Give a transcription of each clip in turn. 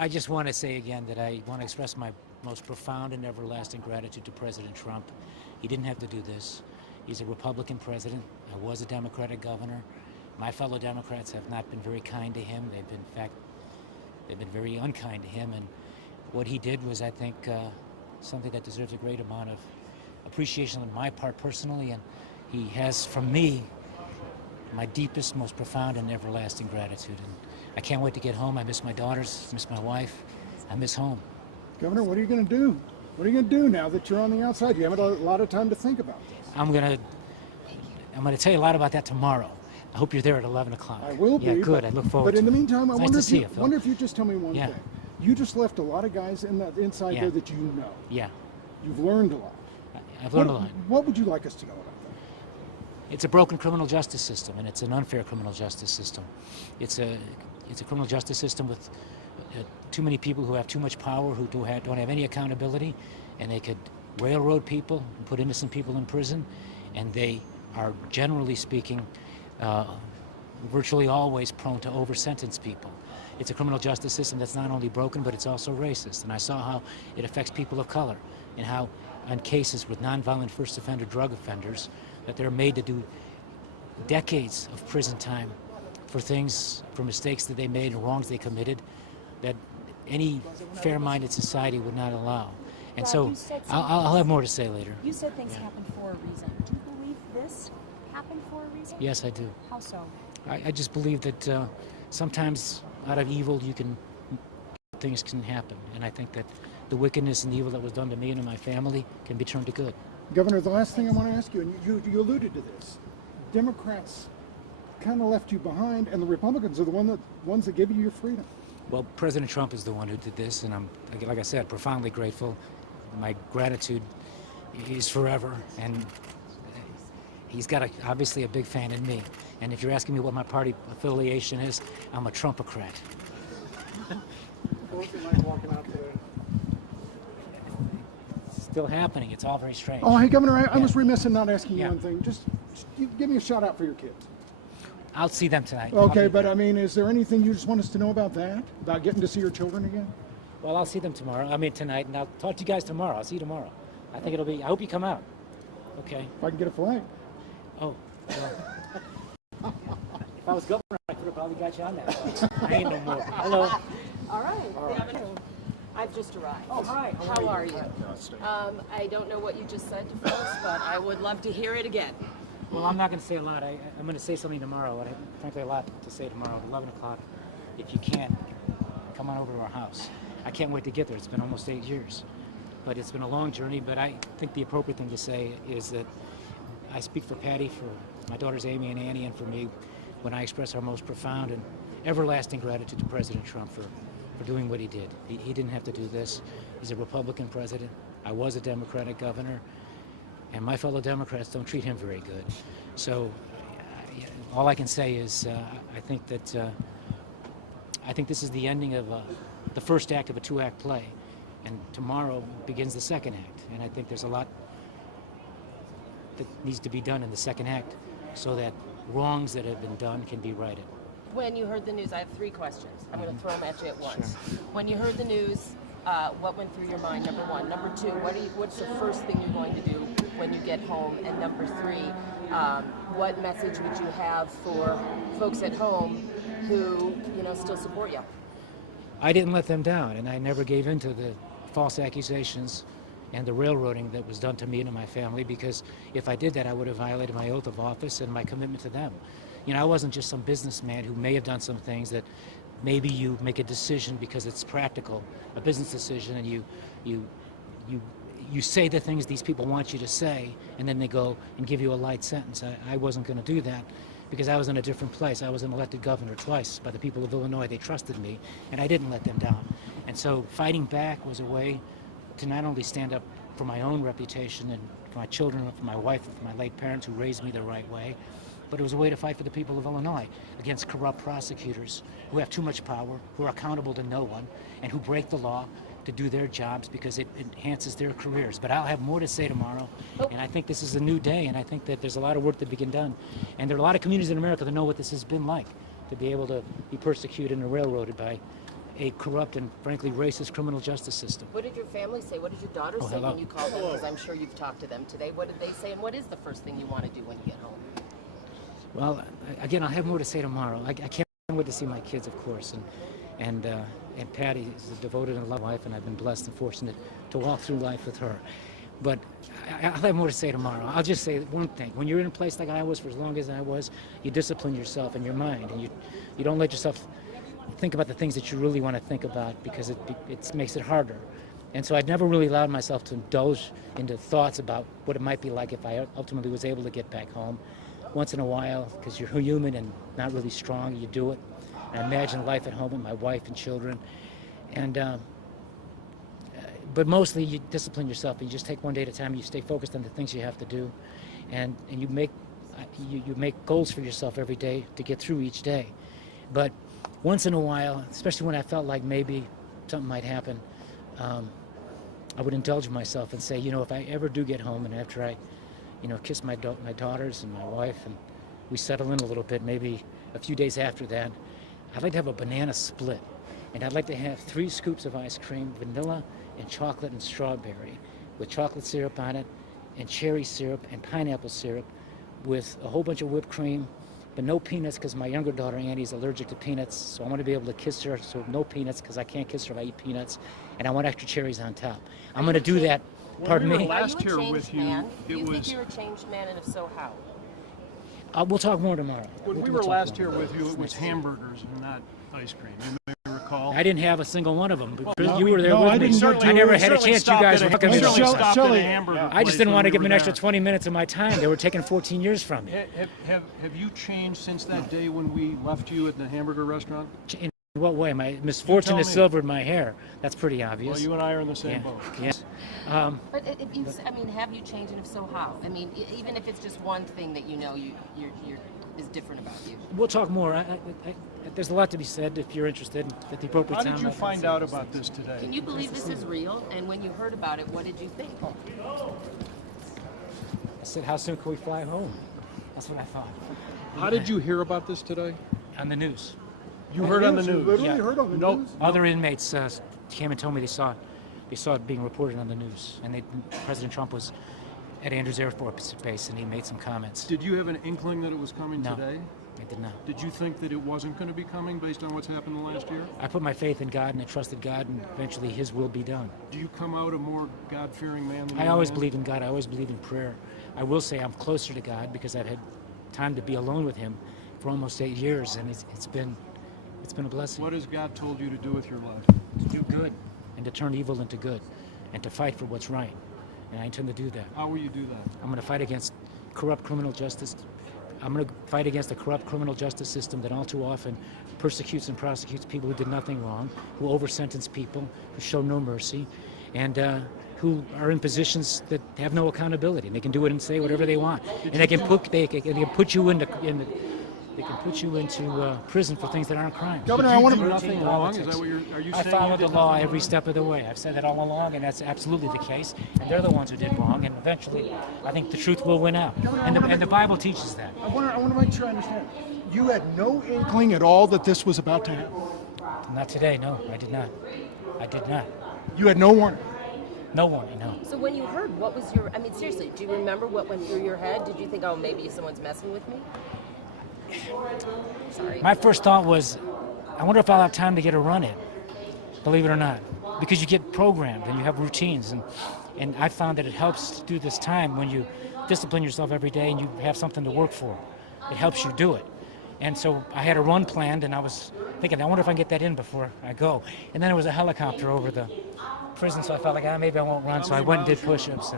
I just want to say again that I want to express my most profound and everlasting gratitude to President Trump. He didn't have to do this. He's a Republican president. I was a Democratic governor. My fellow Democrats have not been very kind to him. They've been, in fact, they've been very unkind to him. And what he did was, I think, something that deserves a great amount of appreciation on my part personally. And he has, from me, my deepest, most profound and everlasting gratitude. And I can't wait to get home. I miss my daughters, I miss my wife, I miss home. Governor, what are you going to do? What are you going to do now that you're on the outside? You have a lot of time to think about this. I'm going to tell you a lot about that tomorrow. I hope you're there at 11 o'clock. I will be. Yeah, good. I look forward to it. But to in the meantime, I nice wonder if you just tell me one thing. You just left a lot of guys inside there that you know. Yeah. You've learned a lot. I've learned a lot. What would you like us to know about that? It's a broken criminal justice system, and it's an unfair criminal justice system. It's a criminal justice system with too many people who have too much power, who don't have any accountability, and they could railroad people and put innocent people in prison, and they are, generally speaking, virtually always prone to over-sentence people. It's a criminal justice system that's not only broken, but it's also racist. And I saw how it affects people of color, and how on cases with nonviolent first offender drug offenders, that they're made to do decades of prison time for mistakes that they made and wrongs they committed that any fair-minded society would not allow. And Rob, so I'll have more to say later. You said things happen for a reason. Do you believe this happened for a reason? Yes, I do. How so? I just believe that sometimes out of evil things can happen. And I think that the wickedness and evil that was done to me and to my family can be turned to good. Governor, the last thing I want to ask you, and you alluded to this, Democrats kind of left you behind, and the Republicans are the ones that give you your freedom. Well, President Trump is the one who did this, and I'm, like I said, profoundly grateful. My gratitude is forever, and he's got obviously a big fan in me. And if you're asking me what my party affiliation is, I'm a Trumpocrat. Still happening. It's all very strange. Oh, hey, Governor, I was remiss in not asking you one thing. Just give me a shout out for your kids. I'll see them tonight. Okay, but I mean, is there anything you just want us to know about that? About getting to see your children again? Well, I'll see them tomorrow. I mean, tonight, and I'll talk to you guys tomorrow. I'll see you tomorrow. I think I hope you come out. Okay. If I can get a flight. Oh, well. If I was governor, I could have probably got you on that. I ain't no more. Hello. All right. I've just arrived. Oh, hi. How are you? I don't know what you just said to folks, but I would love to hear it again. Well, I'm not going to say a lot. I'm going to say something tomorrow. I have, frankly, a lot to say tomorrow at 11 o'clock. If you can, come on over to our house. I can't wait to get there. It's been almost 8 years. But it's been a long journey. But I think the appropriate thing to say is that I speak for Patty, for my daughters Amy and Annie, and for me when I express our most profound and everlasting gratitude to President Trump for doing what he did. He didn't have to do this. He's a Republican president. I was a Democratic governor. And my fellow Democrats don't treat him very good. So all I can say is I think this is the ending of the first act of a two-act play. And tomorrow begins the second act. And I think there's a lot that needs to be done in the second act so that wrongs that have been done can be righted. When you heard the news, I have 3 questions. I'm going to throw them at you at once. Sure. When you heard the news, what went through your mind, number 1? Number 2, what's the first thing you're going to do when you get home? And number 3, what message would you have for folks at home who, still support you? I didn't let them down, and I never gave in to the false accusations and the railroading that was done to me and to my family, because if I did that, I would have violated my oath of office and my commitment to them. I wasn't just some businessman who may have done some things that maybe you make a decision because it's practical, a business decision, and you say the things these people want you to say, and then they go and give you a light sentence. I wasn't going to do that because I was in a different place. I was an elected governor twice by the people of Illinois. They trusted me, and I didn't let them down. And so fighting back was a way to not only stand up for my own reputation and for my children, for my wife, and for my late parents who raised me the right way, but it was a way to fight for the people of Illinois against corrupt prosecutors who have too much power, who are accountable to no one, and who break the law to do their jobs because it enhances their careers. But I'll have more to say tomorrow, and I think this is a new day, and I think that there's a lot of work to be done. And there are a lot of communities in America that know what this has been like, to be able to be persecuted and railroaded by a corrupt and frankly racist criminal justice system. What did your family say? What did your daughter say hello. when you called them? Because I'm sure you've talked to them today. What did they say, and what is the first thing you want to do when you get home? Well, again, I'll have more to say tomorrow. I can't wait to see my kids, of course, and Patty is a devoted and loving wife, and I've been blessed and fortunate to walk through life with her. But I'll have more to say tomorrow. I'll just say one thing. When you're in a place like I was for as long as I was, you discipline yourself and your mind, and you don't let yourself think about the things that you really want to think about, because it makes it harder. And so I'd never really allowed myself to indulge into thoughts about what it might be like if I ultimately was able to get back home. Once in a while, because you're human and not really strong, you do it. And I imagine life at home with my wife and children. But mostly you discipline yourself, and you just take one day at a time. You stay focused on the things you have to do, and you make goals for yourself every day to get through each day. But once in a while, especially when I felt like maybe something might happen, I would indulge myself and say, if I ever do get home, and after I, kiss my daughters and my wife, and we settle in a little bit, maybe a few days after that, I'd like to have a banana split, and I'd like to have 3 scoops of ice cream, vanilla and chocolate and strawberry, with chocolate syrup on it, and cherry syrup and pineapple syrup, with a whole bunch of whipped cream, but no peanuts, because my younger daughter Annie is allergic to peanuts, so I want to be able to kiss her, so no peanuts, because I can't kiss her if I eat peanuts, and I want extra cherries on top. I'm going to do that. Pardon me? Are you a changed man? Do you think you're a changed man, and if so, how? We'll talk more tomorrow. When we were last here with you, it was hamburgers and not ice cream. You may recall. I didn't have a single one of them. no, You were there no, with I me. didn't I never had a chance. You guys were fucking We me. certainly stopped at a Shelley, hamburger I just place didn't when want to we give them were an extra there. 20 minutes of my time. They were taking 14 years from me. Have you changed since that day when we left you at the hamburger restaurant? In what way? My misfortune tell has me. silvered my hair. That's pretty obvious. Well, you and I are in the same Yeah. boat. Yes. But if you, have you changed, and if so, how? Even if it's just one thing that you're is different about you. We'll talk more. There's a lot to be said if you're interested at the appropriate How time. did you find out about this today? Can you believe this is real? And when you heard about it, what did you think? I said, how soon can we fly home? That's what I thought. How did you hear about this today? On the news. You heard on the You news. literally Yeah. heard on the Nope. news? Other inmates came and told me they saw it being reported on the news, and President Trump was at Andrews Air Force Base, and he made some comments. Did you have an inkling that it was coming No. today? I did not. Did you think that it wasn't going to be coming based on what's happened the last year? I put my faith in God, and I trusted God, and eventually His will be done. Do you come out a more God-fearing man than I you always went in? believed in God. I always believed in prayer. I will say I'm closer to God because I've had time to be alone with Him for almost 8 years, and it's been a blessing. What has God told you to do with your life? To do good and to turn evil into good and to fight for what's right. And I intend to do that. How will you do that? I'm going to fight against corrupt criminal justice. I'm going to fight against a corrupt criminal justice system that all too often persecutes and prosecutes people who did nothing wrong, who over-sentence people, who show no mercy, and who are in positions that have no accountability. They can do it and say whatever they want, and they can put you into prison for things that aren't crimes. Governor, Did I you want do to. nothing wrong? Is that what are you I saying? you followed the did law nothing every wrong? step of the way. I've said that all along, and that's absolutely the case. And they're the ones who did wrong, and eventually, I think the truth will win out. And the Bible teaches that. I want to make sure I understand. You had no inkling at all that this was about to happen. Not today, no, I did not. I did not. You had no warning. No warning, no. So when you heard, what was your? Seriously, do you remember what went through your head? Did you think, oh, maybe someone's messing with me? Sorry. My first thought was, I wonder if I'll have time to get a run in, believe it or not. Because you get programmed and you have routines. And I found that it helps to do this time when you discipline yourself every day and you have something to work for. It helps you do it. And so I had a run planned, and I was thinking, I wonder if I can get that in before I go. And then there was a helicopter over the prison, so I felt like, maybe I won't run. So I went and did push-ups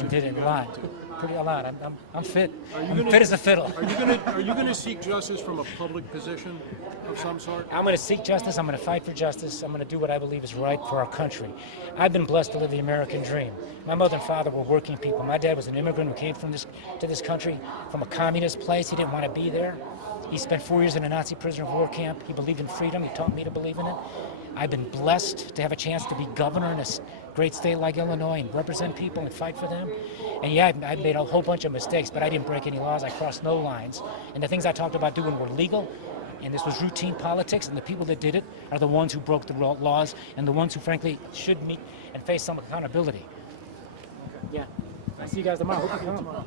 and did it a lot. Pretty a lot. I'm fit. I'm fit as a fiddle. Are you gonna seek justice from a public position of some sort? I'm going to seek justice. I'm going to fight for justice. I'm going to do what I believe is right for our country. I've been blessed to live the American dream. My mother and father were working people. My dad was an immigrant who came to this country from a communist place. He didn't want to be there. He spent 4 years in a Nazi prisoner of war camp. He believed in freedom. He taught me to believe in it. I've been blessed to have a chance to be governor in a great state like Illinois and represent people and fight for them. And yeah, I made a whole bunch of mistakes, but I didn't break any laws. I crossed no lines. And the things I talked about doing were legal. And this was routine politics, and the people that did it are the ones who broke the laws and the ones who, frankly, should meet and face some accountability. Yeah. I'll see you guys tomorrow. Hope you come.